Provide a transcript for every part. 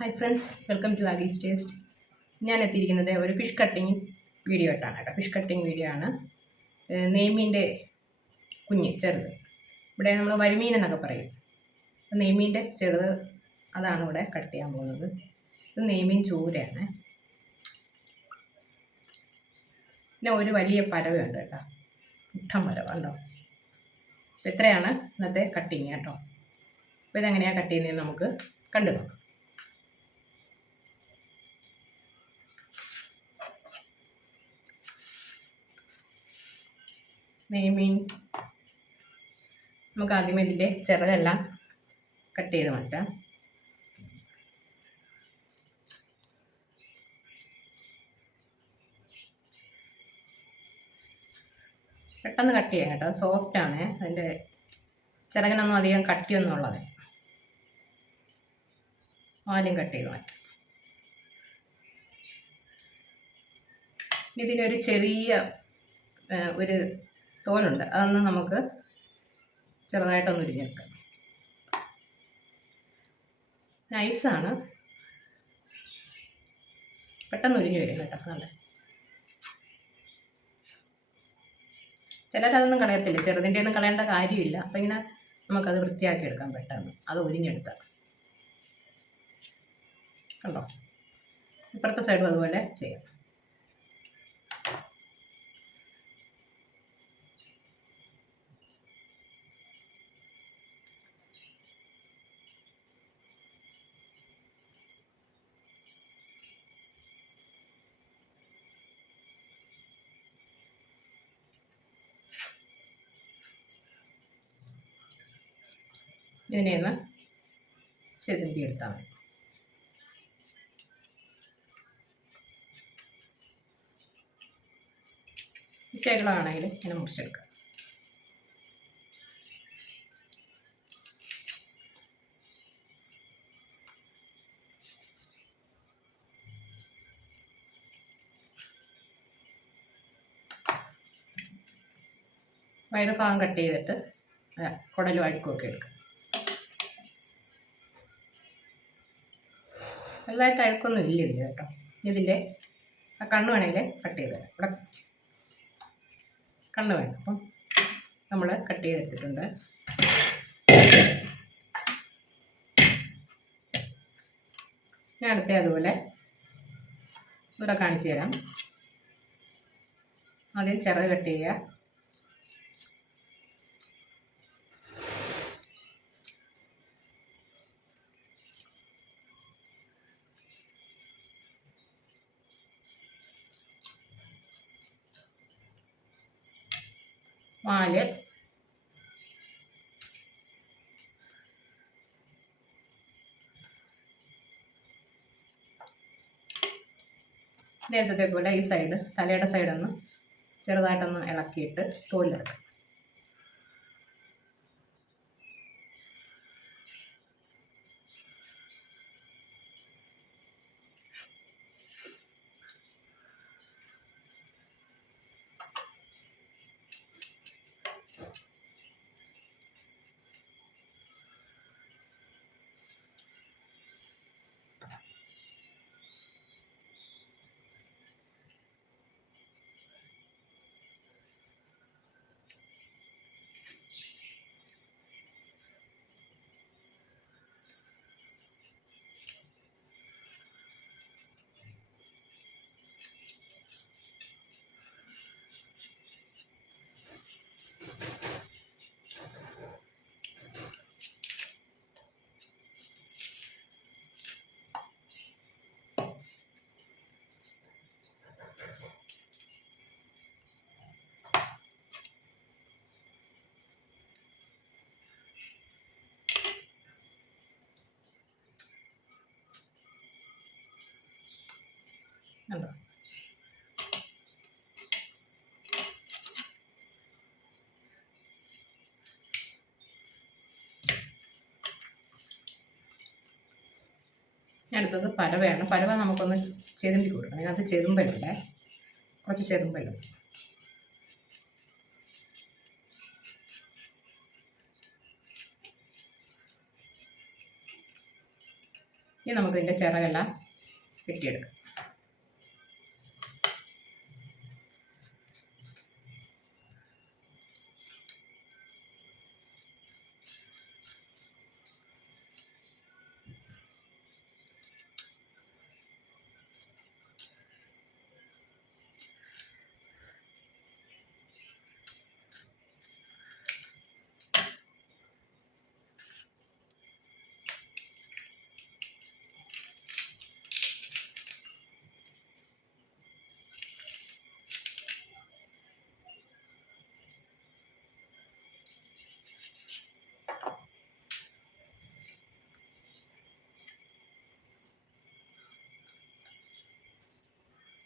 Hi friends, welcome to Aagees taste. ഞാൻ എത്തിയിരിക്കുന്നത് ഒരു ഫിഷ് കട്ടിങ് വീഡിയോ ആയിട്ടാണ് കേട്ടോ. ഫിഷ് കട്ടിങ് വീഡിയോ ആണ്. നെയ്മീൻ്റെ കുഞ്ഞ് ചെറുത്, ഇവിടെ നമ്മൾ വരിമീൻ എന്നൊക്കെ പറയും. നെയ്മീൻ്റെ ചെറുത് അതാണ് ഇവിടെ കട്ട് ചെയ്യാൻ പോകുന്നത്. ഇത് നെയ്മീൻ ചൂരയാണ്. പിന്നെ ഒരു വലിയ പരവയുണ്ട് കേട്ടോ, മുട്ടം പരവ ഉണ്ടോ. ഇത്രയാണ് ഇന്നത്തെ കട്ടിങ് കേട്ടോ. അപ്പോൾ ഇതെങ്ങനെയാണ് കട്ട് ചെയ്യുന്നതെന്ന് നമുക്ക് കണ്ടു നോക്കാം. നെയ്മീൻ നമുക്ക് ആദ്യമേ ഇതിൻ്റെ ചിറകെല്ലാം കട്ട് ചെയ്ത് മാറ്റാം. പെട്ടെന്ന് കട്ട് ചെയ്യാം കേട്ടോ, സോഫ്റ്റാണ്. അതിൻ്റെ ചിറകിനൊന്നും അധികം കട്ടിയൊന്നും ഉള്ളത്. ആദ്യം കട്ട് ചെയ്ത് മാറ്റാം. ഇതിനൊരു ചെറിയ ഒരു തോലുണ്ട്, അതൊന്ന് നമുക്ക് ചെറുതായിട്ടൊന്ന് ഉരിഞ്ഞെടുക്കാം. നൈസാണ്, പെട്ടെന്ന് ഉരിഞ്ഞ് വരും കേട്ടോ. നല്ല ചിലരതൊന്നും കളയത്തില്ല, ചെറുതിൻ്റെ ഒന്നും കളയേണ്ട കാര്യമില്ല. അപ്പം ഇങ്ങനെ നമുക്കത് വൃത്തിയാക്കി എടുക്കാം പെട്ടെന്ന്, അത് ഉരിഞ്ഞെടുത്താൽ. കണ്ടോ, ഇപ്പുറത്തെ സൈഡും അതുപോലെ ചെയ്യാം. ഇതിനെ ഒന്ന് ചെതുമ്പി എടുത്താൽ മതി. ചേകളാണെങ്കിൽ ഇങ്ങനെ മുറിച്ചെടുക്കാം. വയറ് ഭാഗം കട്ട് ചെയ്തിട്ട് കുടലും അഴുക്കുമൊക്കെ എടുക്കാം. വലുതായിട്ട് അഴുക്കൊന്നും ഇല്ല ഇതിൽ കേട്ടോ. ഇതിൻ്റെ ആ കണ്ണ് വേണമെങ്കിൽ കട്ട് ചെയ്ത് തരാം. ഇവിടെ കണ്ണ് വേണം, അപ്പം നമ്മൾ കട്ട് ചെയ്തെടുത്തിട്ടുണ്ട്. ഞാൻ അടുത്ത അതുപോലെ ഇവിടെ കാണിച്ചു തരാം. ആദ്യം ചിറക് കട്ട് ചെയ്യുക. വാല്, നേരത്തെ പോലെ ഈ സൈഡ്, തലയുടെ സൈഡൊന്ന് ചെറുതായിട്ടൊന്ന് ഇളക്കിയിട്ട് തോലിലെടുക്കാം. കണ്ടോ, അടുത്തത് പരവയാണ്. പരവ നമുക്കൊന്ന് ചെതുമ്പി കൊടുക്കണം. അതിനകത്ത് ചെതുമ്പലുണ്ട്, കുറച്ച് ചെതുമ്പലും. ഇനി നമുക്കിതിൻ്റെ ചിറകെല്ലാം വെട്ടിയെടുക്കാം.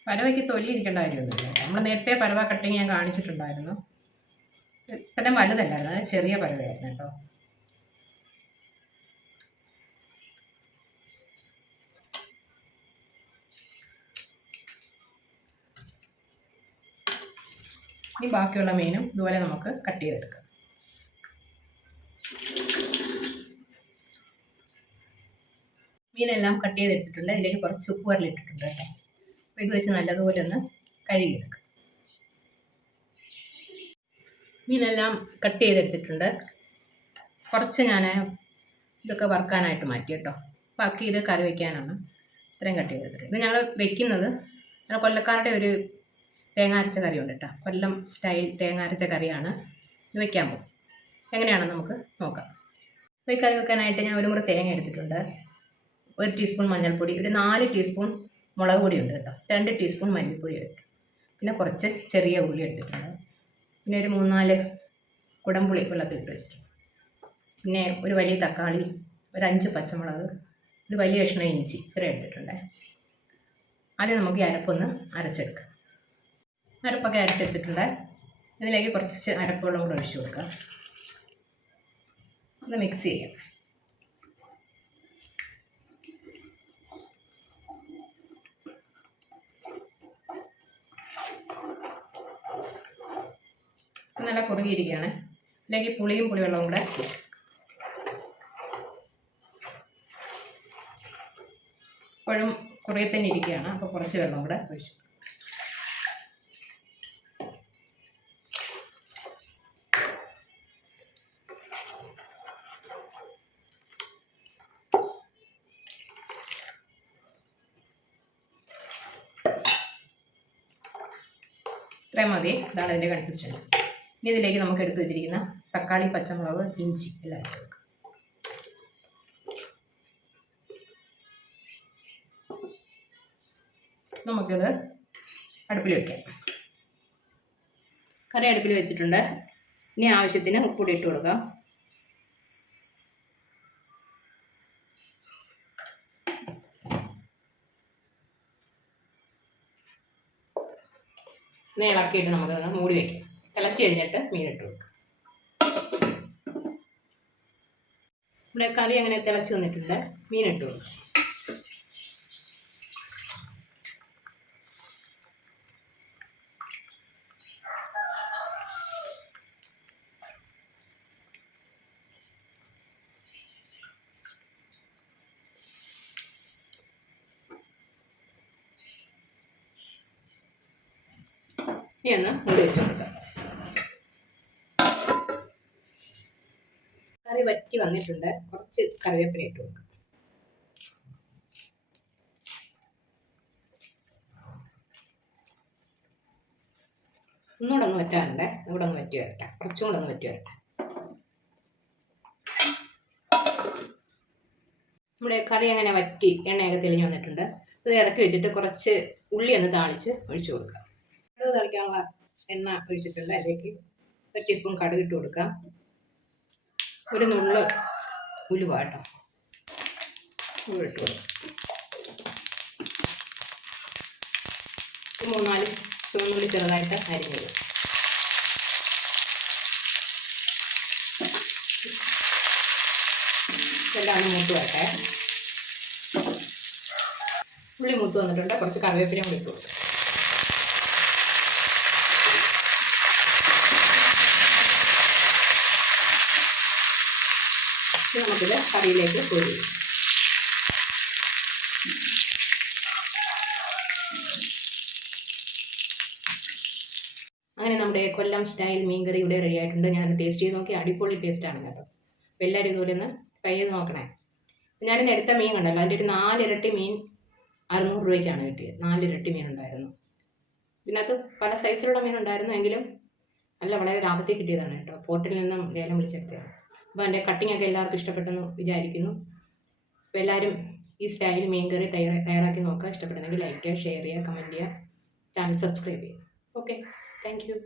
പരവയ്ക്ക് തൊലി ഇരിക്കേണ്ട കാര്യമൊന്നുമില്ല. നമ്മൾ നേരത്തെ പരവ കട്ടിങ് ഞാൻ കാണിച്ചിട്ടുണ്ടായിരുന്നു. ഇത്രയും വലുതല്ലായിരുന്നു, അത് ചെറിയ പരവയായിരുന്നു കേട്ടോ. ഇനി ബാക്കിയുള്ള മീനും ഇതുപോലെ നമുക്ക് കട്ട് ചെയ്തെടുക്കാം. മീനെല്ലാം കട്ട് ചെയ്തെടുത്തിട്ടുണ്ട്. ഇതിലേക്ക് കുറച്ച് ഉപ്പ് വരലിട്ടിട്ടുണ്ട് കേട്ടോ. അപ്പോൾ ഇത് വെച്ച് നല്ലതുപോലെ ഒന്ന് കഴുകിയെടുക്കാം. മീനെല്ലാം കട്ട് ചെയ്തെടുത്തിട്ടുണ്ട്. കുറച്ച് ഞാൻ ഇതൊക്കെ വറുക്കാനായിട്ട് മാറ്റി കേട്ടോ. ബാക്കി ഇത് കറി വയ്ക്കാനാണ് ഇത്രയും കട്ട് ചെയ്തെടുത്തത്. ഇത് ഞങ്ങൾ വെക്കുന്നത് കൊല്ലക്കാരുടെ ഒരു തേങ്ങ അരച്ച കറി ഉണ്ട് കേട്ടോ. കൊല്ലം സ്റ്റൈൽ തേങ്ങ അരച്ച കറിയാണ് ഇത് വയ്ക്കാൻ പോകും. എങ്ങനെയാണെന്ന് നമുക്ക് നോക്കാം. അപ്പോൾ ഈ കറി വെക്കാനായിട്ട് ഞാൻ ഒരു മുറി തേങ്ങ എടുത്തിട്ടുണ്ട്. 1 ടീസ്പൂൺ മഞ്ഞൾപ്പൊടി, ഒരു 4 ടീസ്പൂൺ മുളക് പൊടി ഉണ്ട് കേട്ടോ. 2 ടീസ്പൂൺ മല്ലിപ്പൊടി ഇട്ടു. പിന്നെ കുറച്ച് ചെറിയ ഉള്ളി എടുത്തിട്ടുണ്ട്. പിന്നെ ഒരു 3-4 കുടംപുളി വെള്ളത്തിലിട്ട് വെച്ചിട്ടുണ്ട്. പിന്നെ ഒരു വലിയ തക്കാളി, ഒരു 5 പച്ചമുളക്, ഒരു വലിയ കഷ്ണം ഇഞ്ചി ഇത്ര എടുത്തിട്ടുണ്ട്. ആദ്യം നമുക്ക് ഈ അരപ്പൊന്ന് അരച്ചെടുക്കാം. അരപ്പൊക്കെ അരച്ചെടുത്തിട്ടുണ്ട്. ഇതിലേക്ക് കുറച്ച് അരപ്പുവെള്ളം കൂടെ ഒഴിച്ചു കൊടുക്കാം. ഒന്ന് മിക്സ് ചെയ്യാം. നല്ല കുറുകിയിരിക്കുകയാണ്. ഇതിലേക്ക് പുളിയും പുളിവെള്ളവും കൂടെ ഇപ്പോഴും കുറേ തന്നെ ഇരിക്കുകയാണ്. അപ്പോൾ കുറച്ച് വെള്ളം കൂടെ ഒഴിച്ചു. ഇത്രയും മതി. ഇതാണ് ഇതിൻ്റെ കൺസിസ്റ്റൻസി. ഇനി ഇതിലേക്ക് നമുക്ക് എടുത്തു വെച്ചിരിക്കുന്ന തക്കാളി, പച്ചമുളക്, ഇഞ്ചി എല്ലാം ഇട്ട് കൊടുക്കാം. നമുക്കിത് അടുപ്പിൽ വയ്ക്കാം. കറി അടുപ്പിൽ വെച്ചിട്ടുണ്ട്. ഇനി ആവശ്യത്തിന് ഉപ്പുകൂടി ഇട്ട് കൊടുക്കാം. ഇനി ഇളക്കിയിട്ട് നമുക്കൊന്ന് മൂടി വയ്ക്കാം. തിളച്ച് കഴിഞ്ഞിട്ട് മീനിട്ട് കൊടുക്കാം. നമ്മുടെ കറി അങ്ങനെ തിളച്ച് വന്നിട്ടുണ്ട്. മീനിട്ട് കൊടുക്കാം. ഇനി ഒന്ന് മൂടി വെച്ച് കൊടുക്കാം. കറി വറ്റി വന്നിട്ടുണ്ട്. കുറച്ച് കറിവേപ്പില ഇട്ട് കൊടുക്കാം. ഒന്നുകൂടെ ഒന്ന് വറ്റാറുണ്ട്. ഇവിടെ ഒന്ന് വറ്റി വരട്ടെ. കുറച്ചും കൂടെ ഒന്ന് വറ്റി വരട്ടെ. നമ്മുടെ കറി അങ്ങനെ വറ്റി എണ്ണയൊക്കെ തെളിഞ്ഞ് വന്നിട്ടുണ്ട്. ഇത് ഇറക്കി വെച്ചിട്ട് കുറച്ച് ഉള്ളി ഒന്ന് താളിച്ച് ഒഴിച്ചു കൊടുക്കാം. കടുക് തളിക്കാനുള്ള എണ്ണ ഒഴിച്ചിട്ടുണ്ട്. അതിലേക്ക് 1 ടീസ്പൂൺ കടുക് ഇട്ട് കൊടുക്കാം. ഒരു നുള്ള് ഉലുവ കേട്ടോ ഇട്ട് കൊടുക്കാം. 3-4 ചുവന്നുള്ളി ചെറുതായിട്ട് അരിഞ്ഞത്. ഇതെല്ലാം ഒന്ന് മൂത്ത് വരട്ടെ. ഉള്ളി മൂത്ത് വന്നിട്ടുണ്ട്. കുറച്ച് കറിവേപ്പിലയും കൂടി ഇട്ട് കൊടുക്കാം. നമുക്കിത് കറിയിലേക്ക് കോരി. അങ്ങനെ നമ്മുടെ കൊല്ലം സ്റ്റൈൽ മീൻകറി ഇവിടെ റെഡി ആയിട്ടുണ്ട്. ഞാൻ ടേസ്റ്റ് ചെയ്ത് നോക്കി, അടിപൊളി ടേസ്റ്റാണ് കേട്ടോ. അപ്പോൾ എല്ലാവരും ഇതുപോലെ ഒന്ന് ട്രൈ ചെയ്ത് നോക്കണേ. ഞാനിന്ന് എടുത്ത മീൻ കണ്ടല്ലോ, അതിൻ്റെ ഒരു 4 ഇരട്ടി മീൻ 600 രൂപയ്ക്കാണ് കിട്ടിയത്. 4 ഇരട്ടി മീൻ ഉണ്ടായിരുന്നു. ഇതിനകത്ത് പല സൈസിലുള്ള മീൻ ഉണ്ടായിരുന്നു, എങ്കിലും വളരെ ലാഭത്തിൽ കിട്ടിയതാണ് കേട്ടോ. പോർട്ടിൽ നിന്നും ലേലം വിളിച്ചെടുത്തതാണ്. അപ്പോൾ എൻ്റെ കട്ടിങ്ങൊക്കെ എല്ലാവർക്കും ഇഷ്ടപ്പെട്ടെന്ന് വിചാരിക്കുന്നു. അപ്പോൾ എല്ലാവരും ഈ സ്റ്റൈൽ മീൻ കറി തയ്യാറാക്കി നോക്കുക. ഇഷ്ടപ്പെടുന്നെങ്കിൽ ലൈക്ക് ചെയ്യുക, ഷെയർ ചെയ്യുക, കമൻറ്റ് ചെയ്യുക, ചാനൽ സബ്സ്ക്രൈബ് ചെയ്യുക. Okay, thank you.